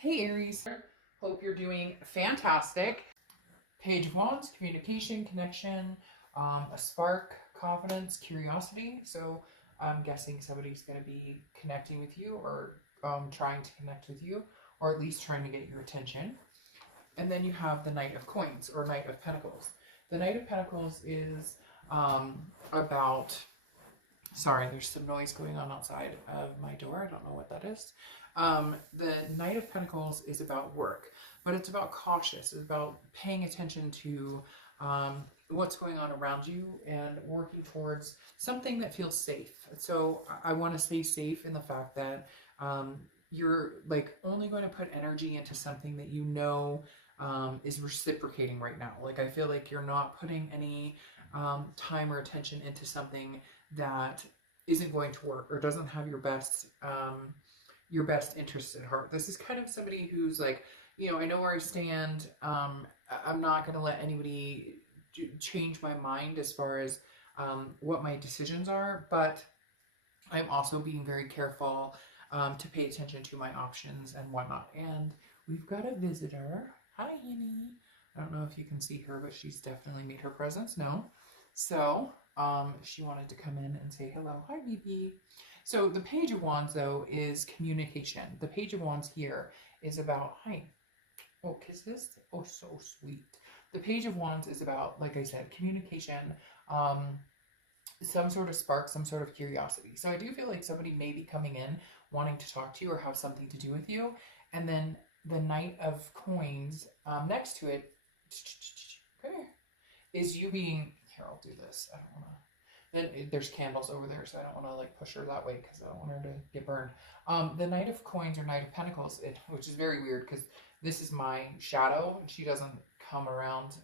Hey Aries, hope you're doing fantastic. Page of Wands, communication, connection, a spark, confidence, curiosity. So I'm guessing somebody's going to be connecting with you or trying to connect with you, or at least trying to get your attention. And then you have the Knight of Coins or Knight of Pentacles. The Knight of Pentacles is about. Sorry, there's some noise going on outside of my door. I don't know what that is. The Knight of Pentacles is about work, but it's about cautious. It's about paying attention to what's going on around you and working towards something that feels safe. So I want to stay safe in the fact that you're like only going to put energy into something that you know is reciprocating right now. Like I feel like you're not putting any time or attention into something that isn't going to work or doesn't have your best interests at heart. This is kind of somebody who's like, I know where I stand. I'm not going to let anybody change my mind as far as what my decisions are, but I'm also being very careful to pay attention to my options and whatnot. And we've got a visitor. Hi, Henny. I don't know if you can see her, but she's definitely made her presence known. So she wanted to come in and say hello. Hi, BB. So the Page of Wands, though, is communication. The Page of Wands here is about, hi. Oh, kisses. Oh, so sweet. The Page of Wands is about, like I said, communication, some sort of spark, some sort of curiosity. So I do feel like somebody may be coming in wanting to talk to you or have something to do with you. And then the Knight of Coins next to it, come here, is you being, here, I'll do this. I don't want to. Then there's candles over there, so I don't want to like push her that way because I don't want her to get burned. The Knight of Coins or Knight of Pentacles, which is very weird because this is my shadow and she doesn't come around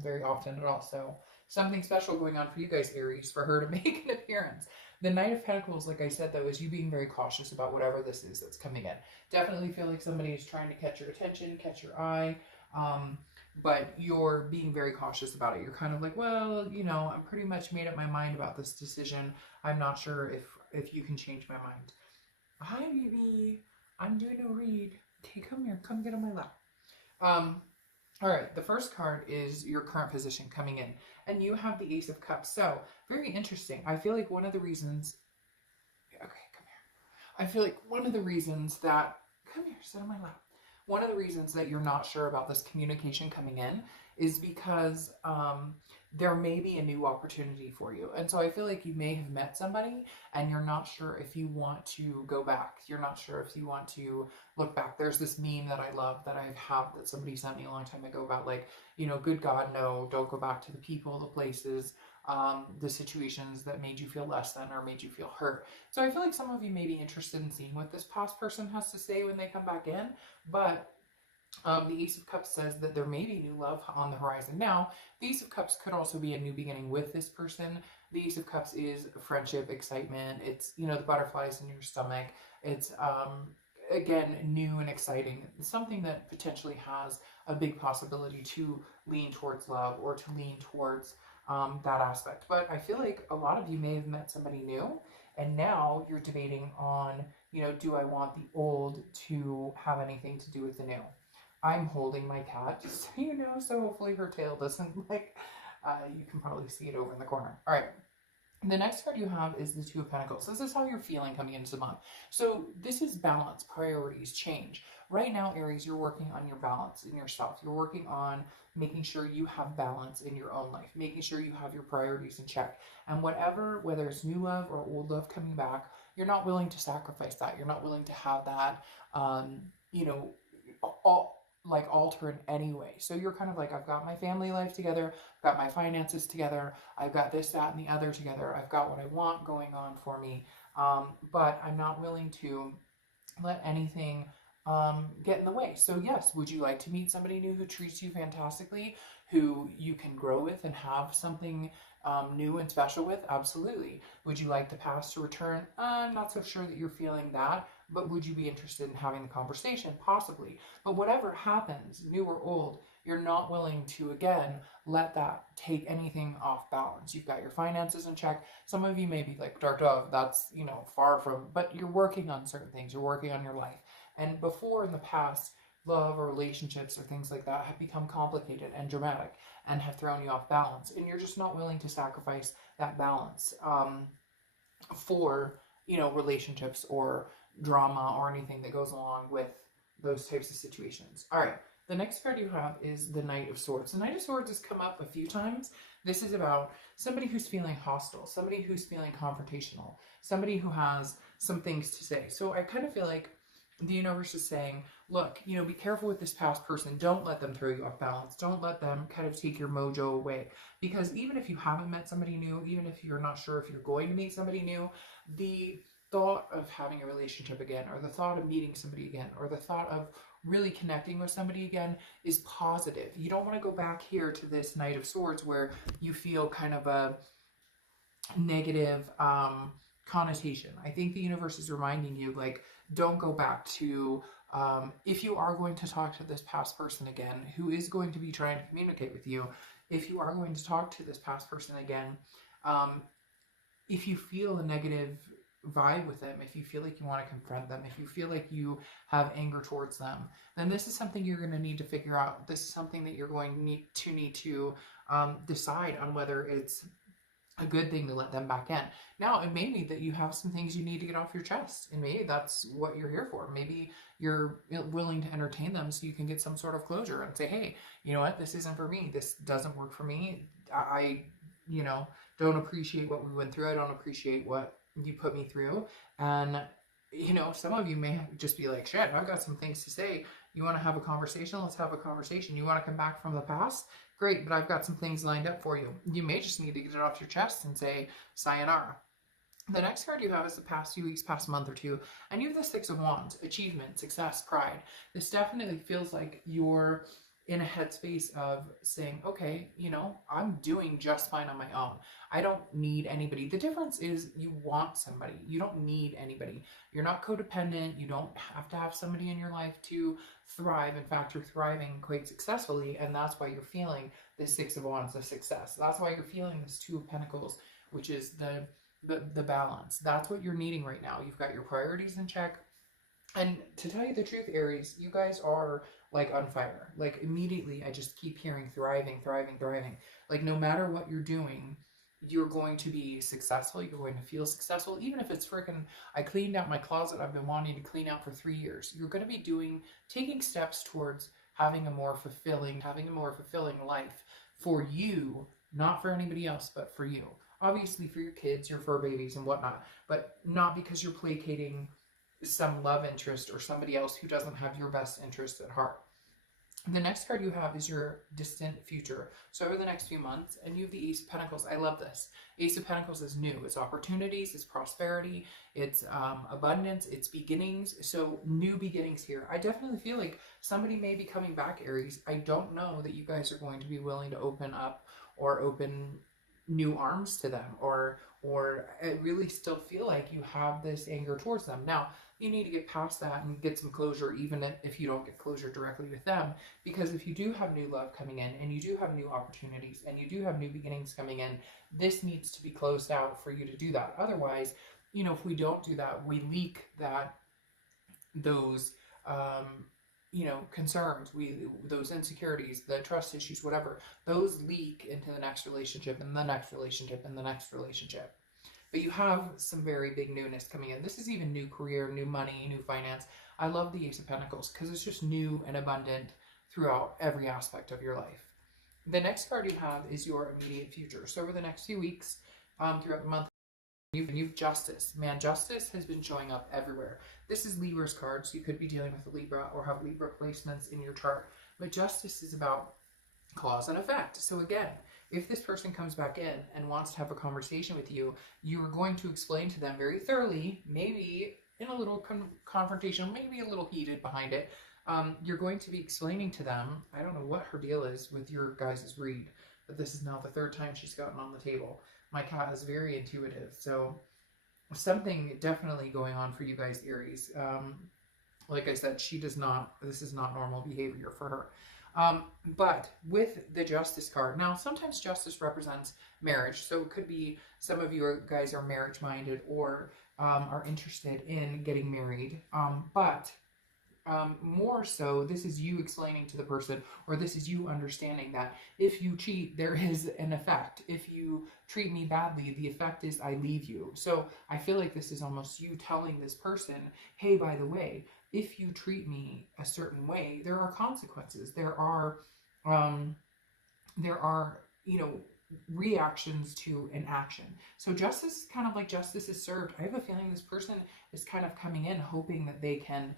very often at all. So something special going on for you guys, Aries, for her to make an appearance. The Knight of Pentacles, like I said, though, is you being very cautious about whatever this is that's coming in. Definitely feel like somebody is trying to catch your attention, catch your eye. But you're being very cautious about it. You're kind of like, well, I'm pretty much made up my mind about this decision. I'm not sure if you can change my mind. Hi, baby. I'm doing a read. Okay, come here. Come get on my lap. All right, the first card is your current position coming in, and you have the Ace of Cups. So, very interesting. I feel like one of the reasons... Okay, come here. I feel like one of the reasons that... Come here, sit on my lap. One of the reasons that you're not sure about this communication coming in is because there may be a new opportunity for you. And so I feel like you may have met somebody and you're not sure if you want to go back. You're not sure if you want to look back. There's this meme that I love that I have that somebody sent me a long time ago about like, good God, no, don't go back to the people, the places, the situations that made you feel less than or made you feel hurt. So I feel like some of you may be interested in seeing what this past person has to say when they come back in, but the Ace of Cups says that there may be new love on the horizon. Now, the Ace of Cups could also be a new beginning with this person. The Ace of Cups is friendship, excitement. It's, the butterflies in your stomach. It's, again, new and exciting. Something that potentially has a big possibility to lean towards love or to lean towards that aspect. But I feel like a lot of you may have met somebody new, and now you're debating on, do I want the old to have anything to do with the new? I'm holding my cat, just so you know, so hopefully her tail doesn't, you can probably see it over in the corner. All right. The next card you have is the Two of Pentacles. This is how you're feeling coming into the month. So this is balance, priorities, change. Right now, Aries, you're working on your balance in yourself. You're working on making sure you have balance in your own life, making sure you have your priorities in check. And whether it's new love or old love coming back, you're not willing to sacrifice that. You're not willing to have that, alter in any way. So you're kind of like, I've got my family life together, I've got my finances together, I've got this, that, and the other together, I've got what I want going on for me, but I'm not willing to let anything get in the way. So yes, would you like to meet somebody new who treats you fantastically, who you can grow with and have something new and special with? Absolutely. Would you like the past to return? I'm not so sure that you're feeling that, but would you be interested in having the conversation? Possibly. But whatever happens, new or old, you're not willing to, again, let that take anything off balance. You've got your finances in check. Some of you may be like, Dark Dove, that's, far from, but you're working on certain things. You're working on your life. And before in the past, love or relationships or things like that have become complicated and dramatic and have thrown you off balance, and you're just not willing to sacrifice that balance for, you know, relationships or drama or anything that goes along with those types of situations. All right. The next card you have is the Knight of Swords. The Knight of Swords has come up a few times. This is about somebody who's feeling hostile, somebody who's feeling confrontational, somebody who has some things to say. So I kind of feel like the universe is saying, look, you know, be careful with this past person. Don't let them throw you off balance. Don't let them kind of take your mojo away. Because even if you haven't met somebody new, even if you're not sure if you're going to meet somebody new, the thought of having a relationship again, or the thought of meeting somebody again, or the thought of really connecting with somebody again is positive. You don't want to go back here to this Knight of Swords where you feel kind of a negative connotation. I think the universe is reminding you, like, don't go back to, if you are going to talk to this past person again, who is going to be trying to communicate with you, if you are going to talk to this past person again, if you feel a negative vibe with them, if you feel like you want to confront them, if you feel like you have anger towards them, then this is something you're going to need to figure out. This is something that you're going to need to decide on whether it's a good thing to let them back in. Now, it may be that you have some things you need to get off your chest, and maybe that's what you're here for. Maybe you're willing to entertain them so you can get some sort of closure and say, hey, you know what, this isn't for me. This doesn't work for me. I you know, don't appreciate what we went through. I don't appreciate what you put me through. And, you know, some of you may just be like, shit, I've got some things to say. You want to have a conversation? Let's have a conversation. You want to come back from the past? Great, but I've got some things lined up for you. You may just need to get it off your chest and say, sayonara. The next card you have is the past few weeks, past month or two, and you have the Six of Wands, achievement, success, pride. This definitely feels like you're in a headspace of saying, okay, you know, I'm doing just fine on my own. I don't need anybody. The difference is you want somebody. You don't need anybody. You're not codependent. You don't have to have somebody in your life to thrive. In fact, you're thriving quite successfully, and that's why you're feeling the Six of Wands, the success. That's why you're feeling this Two of Pentacles, which is the balance. That's what you're needing right now. You've got your priorities in check. And to tell you the truth, Aries, you guys are like on fire. Like immediately, I just keep hearing thriving, thriving, thriving. Like no matter what you're doing, you're going to be successful. You're going to feel successful. Even if it's freaking, I cleaned out my closet I've been wanting to clean out for 3 years. You're going to be taking steps towards having a more fulfilling life for you, not for anybody else, but for you. Obviously for your kids, your fur babies and whatnot, but not because you're placating some love interest or somebody else who doesn't have your best interest at heart. The next card you have is your distant future. So over the next few months, and you have the Ace of Pentacles. I love this. Ace of Pentacles is new. It's opportunities, it's prosperity, it's abundance, it's beginnings. So new beginnings here. I definitely feel like somebody may be coming back, Aries. I don't know that you guys are going to be willing to open up or open new arms to them, or I really still feel like you have this anger towards them. Now, you need to get past that and get some closure, even if you don't get closure directly with them, because if you do have new love coming in, and you do have new opportunities, and you do have new beginnings coming in, this needs to be closed out for you to do that. Otherwise, you know, if we don't do that, we leak those you know, concerns, those insecurities, the trust issues, whatever, those leak into the next relationship and the next relationship and the next relationship. But you have some very big newness coming in. This is even new career, new money, new finance. I love the Ace of Pentacles because it's just new and abundant throughout every aspect of your life. The next card you have is your immediate future. So over the next few weeks, throughout the month, you've Justice. Man, Justice has been showing up everywhere. This is Libra's card, so you could be dealing with a Libra or have Libra placements in your chart. But Justice is about cause and effect. So again, if this person comes back in and wants to have a conversation with you, you are going to explain to them very thoroughly, maybe in a little confrontation, maybe a little heated behind it. You're going to be explaining to them, I don't know what her deal is with your guys' read, but this is now the third time she's gotten on the table. My cat is very intuitive, so something definitely going on for you guys, Aries. Like I said, this is not normal behavior for her. But with the Justice card, now sometimes Justice represents marriage, so it could be some of you guys are marriage minded or are interested in getting married. But more so, this is you explaining to the person, or this is you understanding that if you cheat, there is an effect. If you treat me badly, the effect is I leave you. So I feel like this is almost you telling this person, hey, by the way, if you treat me a certain way, there are consequences. Um, there are, reactions to an action. So justice, kind of like justice is served. I have a feeling this person is kind of coming in hoping that they can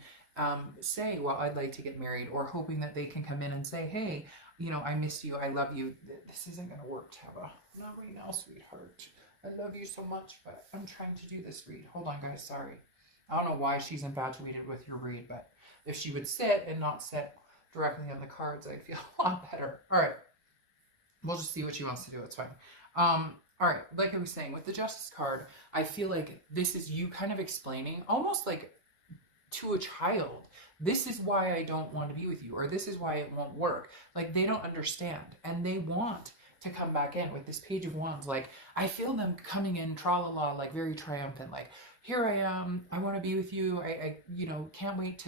say, well, I'd like to get married, or hoping that they can come in and say, hey, I miss you, I love you. This isn't going to work, Tava. Not right now, sweetheart. I love you so much, but I'm trying to do this read. Hold on, guys, sorry. I don't know why she's infatuated with your read, but if she would sit and not sit directly on the cards, I'd feel a lot better. All right. We'll just see what she wants to do. It's fine. All right. Like I was saying, with the Justice card, I feel like this is you kind of explaining, almost like to a child, this is why I don't want to be with you, or this is why it won't work. Like, they don't understand, and they want to come back in with this Page of Wands. Like, I feel them coming in, tra-la-la, like very triumphant, like, here I am, I want to be with you, I can't wait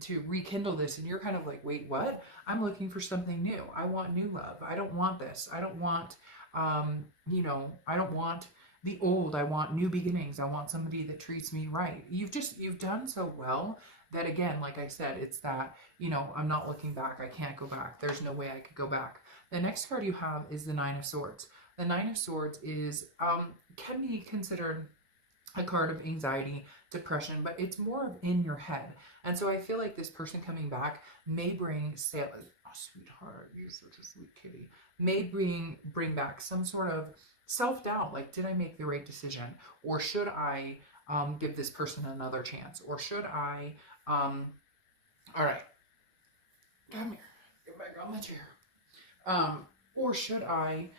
to rekindle this. And you're kind of like, wait, what? I'm looking for something new. I want new love. I don't want this. I don't want, I don't want the old. I want new beginnings. I want somebody that treats me right. You've done so well that, again, like I said, it's that, I'm not looking back. I can't go back. There's no way I could go back. The next card you have is the Nine of Swords. The Nine of Swords is, can be considered a card of anxiety, depression, but it's more of in your head. And so I feel like this person coming back may bring sweetheart, you're such a sweet kitty, may bring back some sort of self-doubt, like, did I make the right decision? Or should I give this person another chance? Or should I, all right, come here, get back on the chair. Or should I,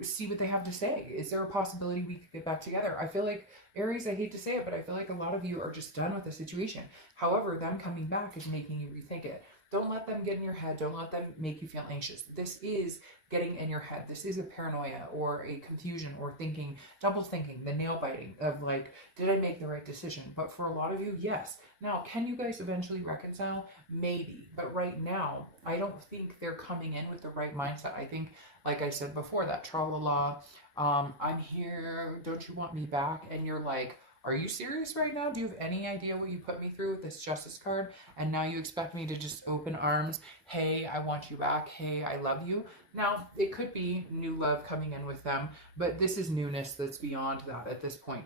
see what they have to say? Is there a possibility we could get back together? I feel like, Aries, I hate to say it, but I feel like a lot of you are just done with the situation. However, them coming back is making you rethink it. Don't let them get in your head. Don't let them make you feel anxious. This is getting in your head. This is a paranoia or a confusion or thinking, double thinking, the nail biting of like, did I make the right decision? But for a lot of you, yes. Now, can you guys eventually reconcile? Maybe. But right now, I don't think they're coming in with the right mindset. I think, like I said before, that tra-la-la, I'm here, don't you want me back? And you're like, are you serious right now? Do you have any idea what you put me through with this Justice card? And now you expect me to just open arms? Hey, I want you back. Hey, I love you. Now, it could be new love coming in with them, but this is newness that's beyond that at this point.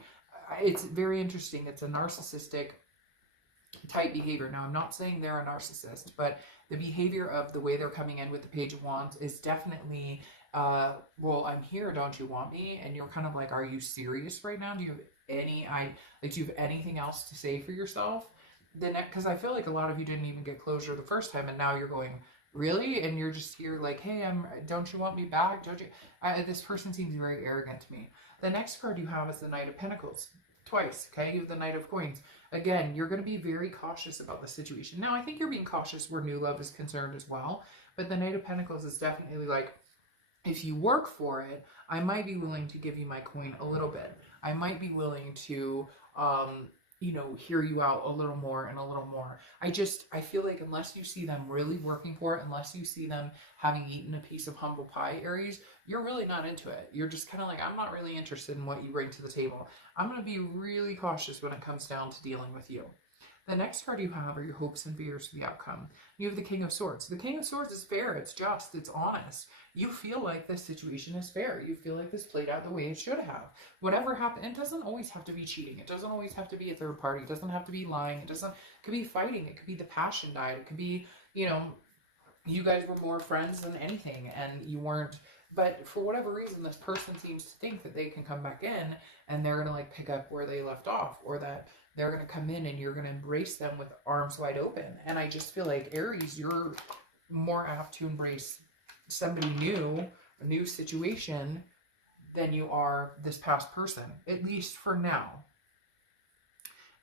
It's very interesting. It's a narcissistic type behavior. Now, I'm not saying they're a narcissist, but the behavior of the way they're coming in with the Page of Wands is definitely, well, I'm here, don't you want me? And you're kind of like, are you serious right now? Do you have do you have anything else to say for yourself? Because I feel like a lot of you didn't even get closure the first time, and now you're going, really? And you're just here like, hey, don't you want me back? Don't you? This person seems very arrogant to me. The next card you have is the Knight of Pentacles. Twice, okay? You have the Knight of Coins. Again, you're going to be very cautious about the situation. Now, I think you're being cautious where new love is concerned as well, but the Knight of Pentacles is definitely like, if you work for it, I might be willing to give you my coin a little bit. I might be willing to, hear you out a little more and a little more. I feel like unless you see them really working for it, unless you see them having eaten a piece of humble pie, Aries, you're really not into it. You're just kind of like, I'm not really interested in what you bring to the table. I'm going to be really cautious when it comes down to dealing with you. The next card you have are your hopes and fears for the outcome. You have the King of Swords. The King of Swords is fair. It's just. It's honest. You feel like this situation is fair. You feel like this played out the way it should have. Whatever happened, it doesn't always have to be cheating. It doesn't always have to be a third party. It doesn't have to be lying. It could be fighting. It could be the passion died. It could be, you guys were more friends than anything and you weren't. But for whatever reason, this person seems to think that they can come back in and they're going to like pick up where they left off, or that they're going to come in and you're going to embrace them with arms wide open. And I just feel like, Aries, you're more apt to embrace somebody new, a new situation, than you are this past person, at least for now.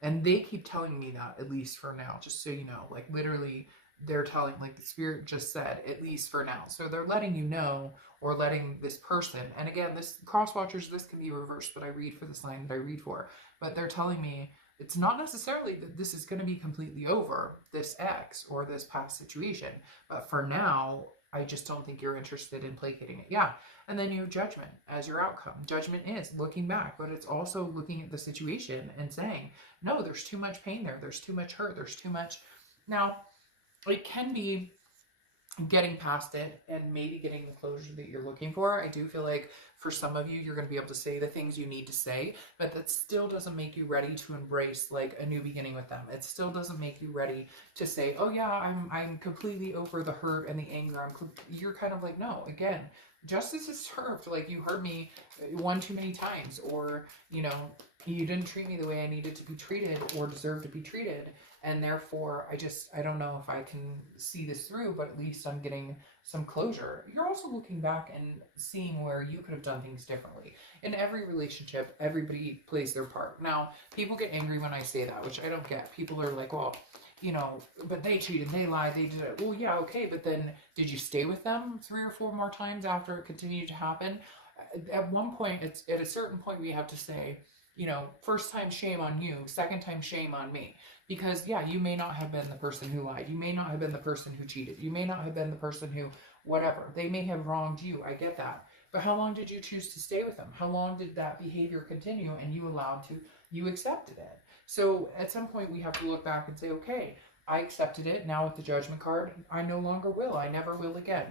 And they keep telling me that, at least for now, just so you know, like literally they're telling, like the spirit just said, at least for now. So they're letting you know, or letting this person, and again, this cross watchers, this can be reversed, but I read for the sign that I read for, but they're telling me It's not necessarily that this is going to be completely over, this ex or this past situation, but for now, I just don't think you're interested in placating it. Yeah. And then you have judgment as your outcome. Judgment is looking back, but it's also looking at the situation and saying, no, there's too much pain there. There's too much hurt. There's too much. Now, it can be getting past it and maybe getting the closure that you're looking for. I do feel like for some of you, you're going to be able to say the things you need to say, but that still doesn't make you ready to embrace like a new beginning with them. It still doesn't make you ready to say, oh yeah, I'm completely over the hurt and the anger. You're kind of like, no, again, justice is served. Like, you heard me one too many times, or, you know, you didn't treat me the way I needed to be treated or deserve to be treated. And therefore, I don't know if I can see this through, but at least I'm getting some closure. You're also looking back and seeing where you could have done things differently. In every relationship, everybody plays their part. Now, people get angry when I say that, which I don't get. People are like, well, you know, but they cheated, they lied, they did it. Well, yeah, okay, but then did you stay with them 3 or 4 more times after it continued to happen? At one point, at a certain point, we have to say, you know, first time, shame on you. Second time, shame on me. Because, yeah, you may not have been the person who lied. You may not have been the person who cheated. You may not have been the person who, whatever. They may have wronged you. I get that. But how long did you choose to stay with them? How long did that behavior continue and you accepted it? So at some point we have to look back and say, okay, I accepted it. Now with the judgment card, I no longer will. I never will again.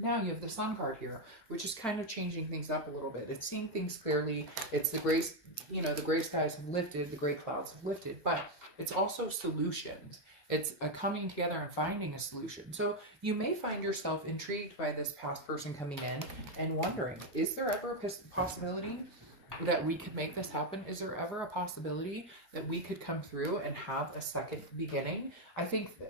Now you have the Sun card here, which is kind of changing things up a little bit. It's seeing things clearly. It's the gray, you know, the gray skies have lifted, the gray clouds have lifted, but it's also solutions. It's a coming together and finding a solution. So you may find yourself intrigued by this past person coming in and wondering, is there ever a possibility that we could make this happen? Is there ever a possibility that we could come through and have a second beginning? I think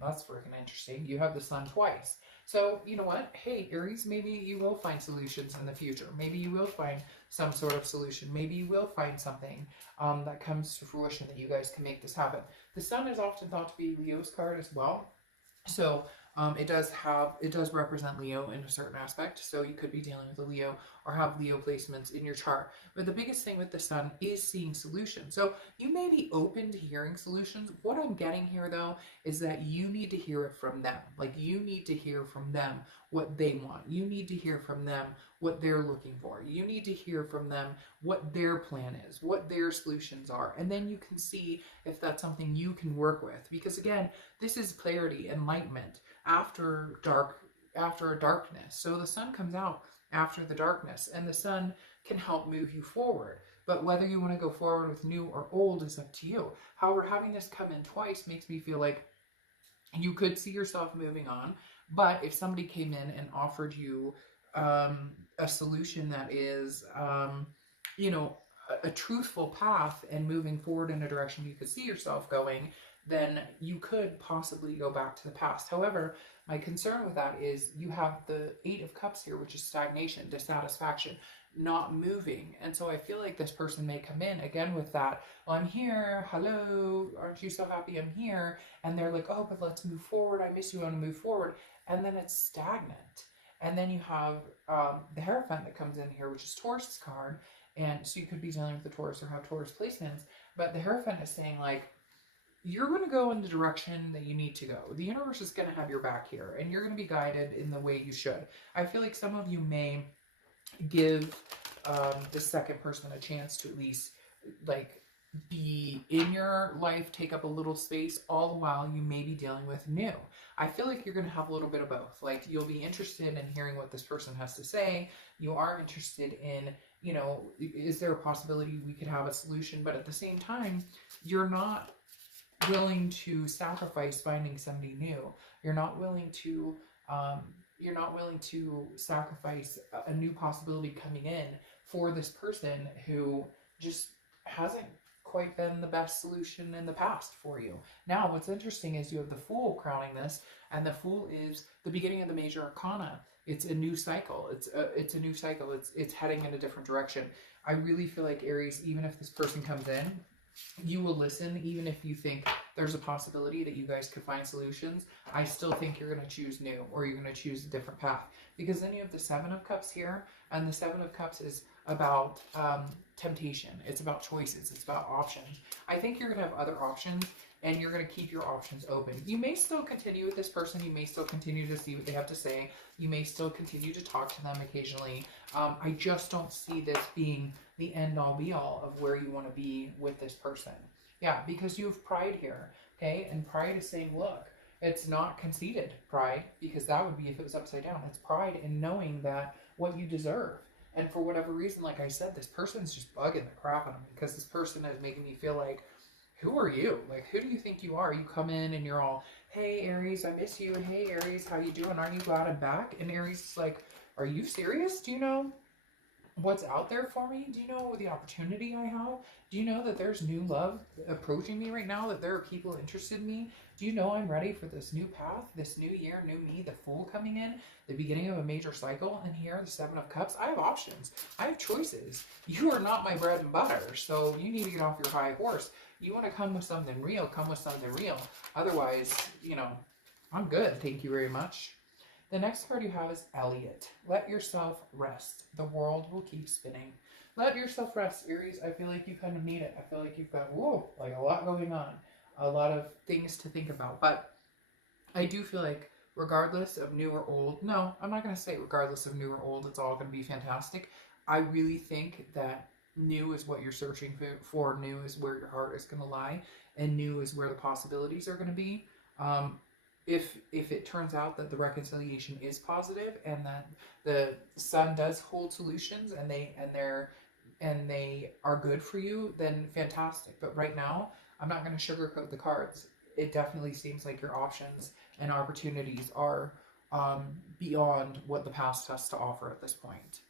that's freaking interesting. You have the Sun twice. So, you know what? Hey, Aries, maybe you will find solutions in the future. Maybe you will find some sort of solution. Maybe you will find something that comes to fruition that you guys can make this happen. The Sun is often thought to be Leo's card as well. So it does represent Leo in a certain aspect. So you could be dealing with a Leo or have Leo placements in your chart. But the biggest thing with the Sun is seeing solutions. So you may be open to hearing solutions. What I'm getting here, though, is that you need to hear it from them. Like, you need to hear from them what they want. You need to hear from them what they're looking for. You need to hear from them what their plan is, what their solutions are. And then you can see if that's something you can work with. Because again, this is clarity, enlightenment after a darkness. So the Sun comes out after the darkness, and the Sun can help move you forward. But whether you want to go forward with new or old is up to you. However, having this come in twice makes me feel like you could see yourself moving on. But if somebody came in and offered you a solution that is, you know, a truthful path and moving forward in a direction you could see yourself going, then you could possibly go back to the past. However, my concern with that is you have the 8 of Cups here, which is stagnation, dissatisfaction, not moving. And so I feel like this person may come in again with that, well, I'm here, hello, aren't you so happy I'm here? And they're like, oh, but let's move forward, I miss you, I want to move forward. And then it's stagnant. And then you have the Hierophant that comes in here, which is Taurus's card. And so you could be dealing with the Taurus or have Taurus placements. But the Hierophant is saying, like, you're going to go in the direction that you need to go. The universe is going to have your back here, and you're going to be guided in the way you should. I feel like some of you may give the second person a chance to at least, like, be in your life, take up a little space, all the while you may be dealing with new. I feel like you're going to have a little bit of both. Like, you'll be interested in hearing what this person has to say. You are interested in, you know, is there a possibility we could have a solution? But at the same time, you're not willing to sacrifice finding somebody new. You're not willing to sacrifice a new possibility coming in for this person who just hasn't quite been the best solution in the past for you. Now, what's interesting is you have the Fool crowning this, and the Fool is the beginning of the major arcana. It's a new cycle. It's a new cycle. It's heading in a different direction. I really feel like, Aries, even if this person comes in, you will listen, even if you think there's a possibility that you guys could find solutions. I still think you're going to choose new, or you're going to choose a different path, because then you have the Seven of Cups here, and the Seven of Cups is about temptation. It's about choices. It's about options. I think you're going to have other options, and you're going to keep your options open. You may still continue with this person. You may still continue to see what they have to say. You may still continue to talk to them occasionally. I just don't see this being the end-all be-all of where you want to be with this person. Yeah, because you have pride here, okay? And pride is saying, look, it's not conceited pride, because that would be if it was upside down. It's pride in knowing that what you deserve. And for whatever reason, like I said, this person's just bugging the crap out of me, because this person is making me feel like, who are you? Like, who do you think you are? You come in and you're all, hey, Aries, I miss you. And hey, Aries, how you doing? Aren't you glad I'm back? And Aries is like, are you serious? Do you know what's out there for me? Do you know the opportunity I have? Do you know that there's new love approaching me right now? That there are people interested in me? Do you know I'm ready for this new path, this new year, new me, the Fool coming in, the beginning of a major cycle? And here, the Seven of Cups, I have options. I have choices. You are not my bread and butter, so you need to get off your high horse. You want to come with something real, come with something real. Otherwise, you know, I'm good. Thank you very much. The next card you have is Elliot. Let yourself rest. The world will keep spinning. Let yourself rest, Aries. I feel like you kind of need it. I feel like you've got, whoa, like a lot going on. A lot of things to think about. But I do feel like regardless of new or old, no, I'm not going to say regardless of new or old, it's all going to be fantastic. I really think that new is what you're searching for. New is where your heart is going to lie. And new is where the possibilities are going to be. If it turns out that the reconciliation is positive and that the sun does hold solutions and they are good for you, then fantastic. But right now, I'm not going to sugarcoat the cards. It definitely seems like your options and opportunities are beyond what the past has to offer at this point.